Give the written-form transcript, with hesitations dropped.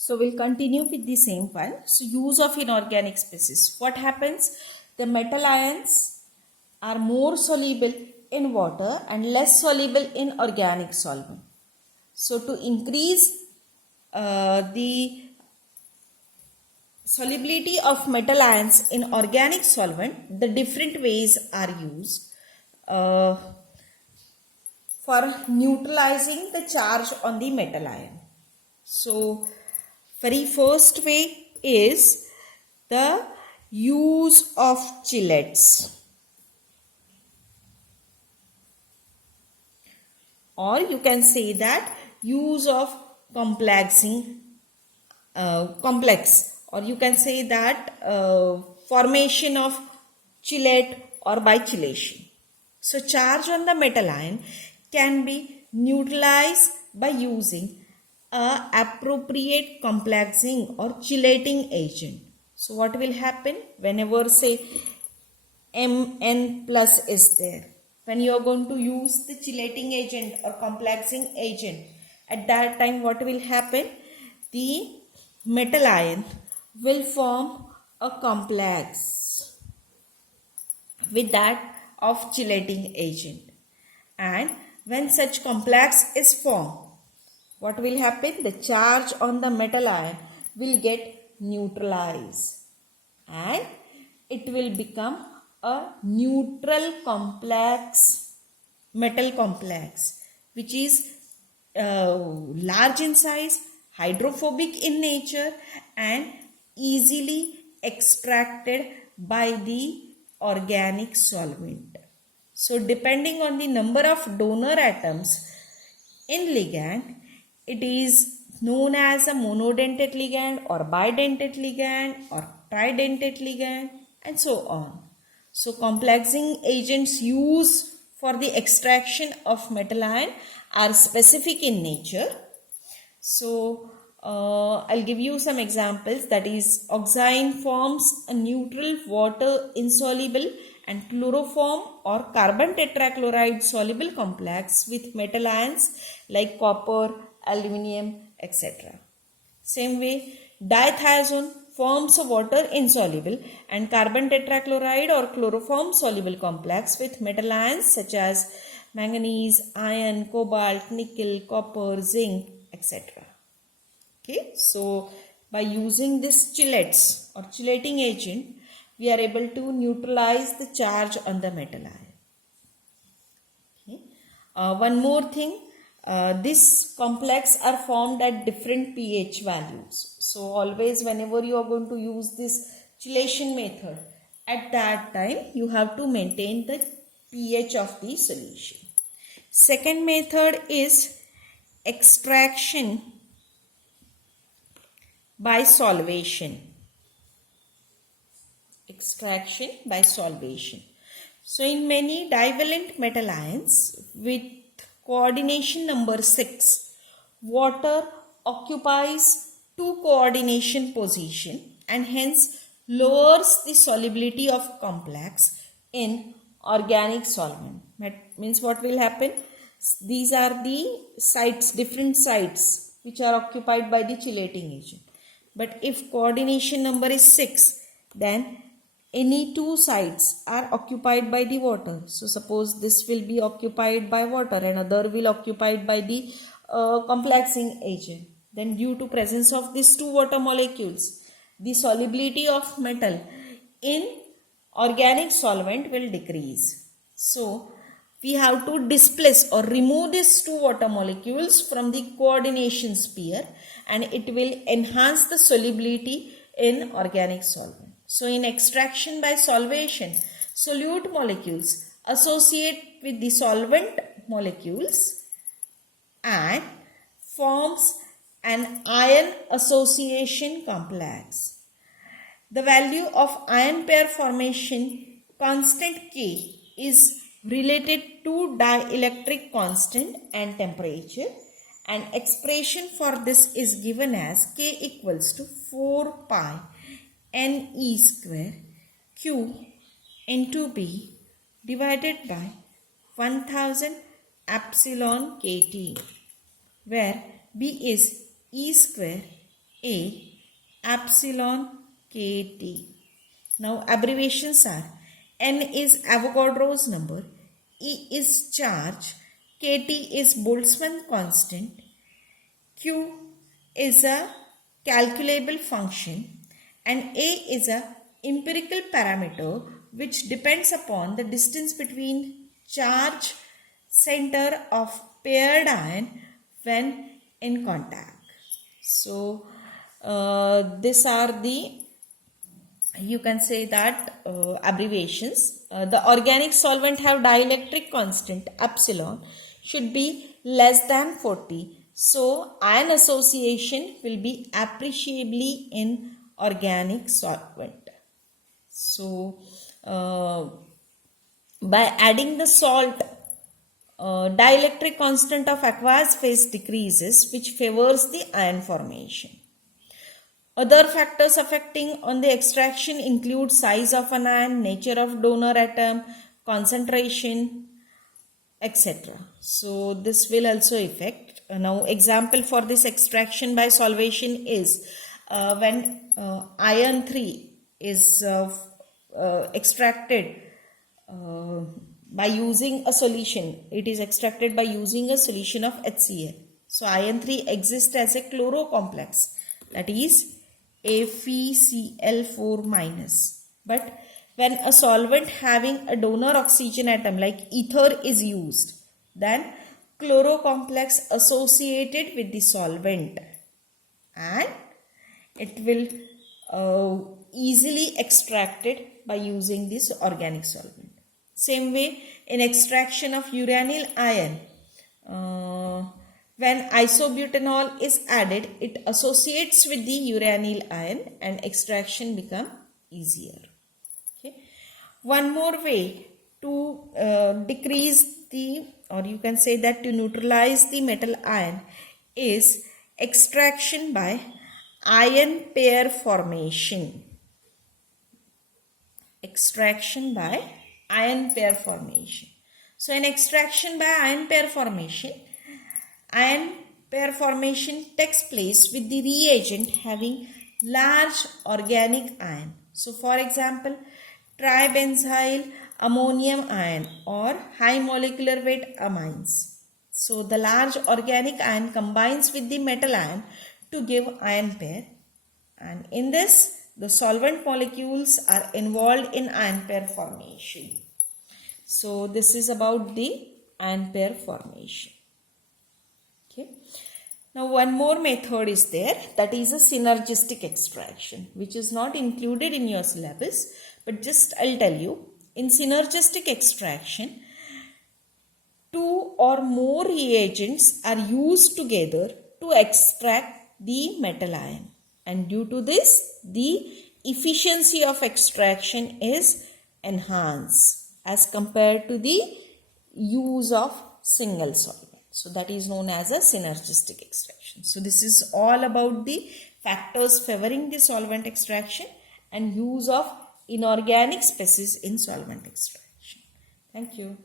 So we'll continue with the same one. So use of inorganic species. What happens? The metal ions are more soluble in water and less soluble in organic solvent. So to increase the solubility of metal ions in organic solvent, the different ways are used for neutralizing the charge on the metal ion. So very first way is the use of chelates, or you can say that use of complex, or you can say that formation of chelate or bichelation. So charge on the metal ion can be neutralized by using a appropriate complexing or chelating agent. So what will happen whenever say Mn plus is there? When you are going to use the chelating agent or complexing agent, at that time what will happen? The metal ion will form a complex with that of chelating agent, and when such complex is formed, what will happen? The charge on the metal ion will get neutralized and it will become a neutral complex, metal complex, which is large in size, hydrophobic in nature and easily extracted by the organic solvent. So depending on the number of donor atoms in ligand, it is known as a monodentate ligand or bidentate ligand or tridentate ligand and so on. So complexing agents used for the extraction of metal ion are specific in nature. So I'll give you some examples. That is, oxime forms a neutral water insoluble and chloroform or carbon tetrachloride soluble complex with metal ions like copper, aluminium, etc. Same way, dithiazone forms a water insoluble and carbon tetrachloride or chloroform soluble complex with metal ions such as manganese, iron, cobalt, nickel, copper, zinc, etc. Okay, so by using this chelates or chelating agent, we are able to neutralize the charge on the metal ion. Okay. One more thing, this complex are formed at different pH values. So always whenever you are going to use this chelation method, at that time you have to maintain the pH of the solution. Second method is extraction by solvation. Extraction by solvation. So in many divalent metal ions with coordination number 6, water occupies 2 coordination position and hence lowers the solubility of complex in organic solvent. Means what will happen? These are the sites, different sites which are occupied by the chelating agent. But if coordination number is 6, then any 2 sites are occupied by the water. So suppose this will be occupied by water and other will occupied by the complexing agent. Then due to presence of these 2 water molecules, the solubility of metal in organic solvent will decrease. So we have to displace or remove these 2 water molecules from the coordination sphere and it will enhance the solubility in organic solvent. So in extraction by solvation, solute molecules associate with the solvent molecules and forms an ion association complex. The value of ion pair formation constant K is related to dielectric constant and temperature, and expression for this is given as K equals to 4 pi Ne square Q into B divided by 1000 epsilon kT, where B is E square A epsilon kT. Now abbreviations are N is Avogadro's number, E is charge, kT is Boltzmann constant, Q is a calculable function, and A is a empirical parameter which depends upon the distance between charge center of paired ion when in contact. So these are the, you can say that, abbreviations. The organic solvent have dielectric constant epsilon should be less than 40. So ion association will be appreciably in organic solvent. So by adding the salt, dielectric constant of aqueous phase decreases, which favors the ion formation. Other factors affecting on the extraction include size of an ion, nature of donor atom, concentration, etc. So this will also affect. Now example for this extraction by solvation is when iron 3 is extracted by using a solution. It is extracted by using a solution of HCl. So iron 3 exists as a chloro complex, that is FeCl4 minus. But when a solvent having a donor oxygen atom like ether is used, then chloro complex associated with the solvent and it will easily extracted by using this organic solvent. Same way in extraction of uranyl ion, when isobutanol is added, it associates with the uranyl ion and extraction become easier. Okay. One more way to decrease the, or you can say that to neutralize the metal ion is extraction by ion pair formation. Extraction by ion pair formation. So in extraction by ion pair formation takes place with the reagent having large organic ion. So for example, tribenzyl ammonium ion or high molecular weight amines. So the large organic ion combines with the metal ion to give ion pair, and in this the solvent molecules are involved in ion pair formation. So this is about the ion pair formation. Okay. Now one more method is there, that is a synergistic extraction, which is not included in your syllabus, but just I'll tell you. In synergistic extraction, two or more reagents are used together to extract the metal ion, and due to this the efficiency of extraction is enhanced as compared to the use of single solvent. So that is known as a synergistic extraction. So this is all about the factors favoring the solvent extraction and use of inorganic species in solvent extraction. Thank you.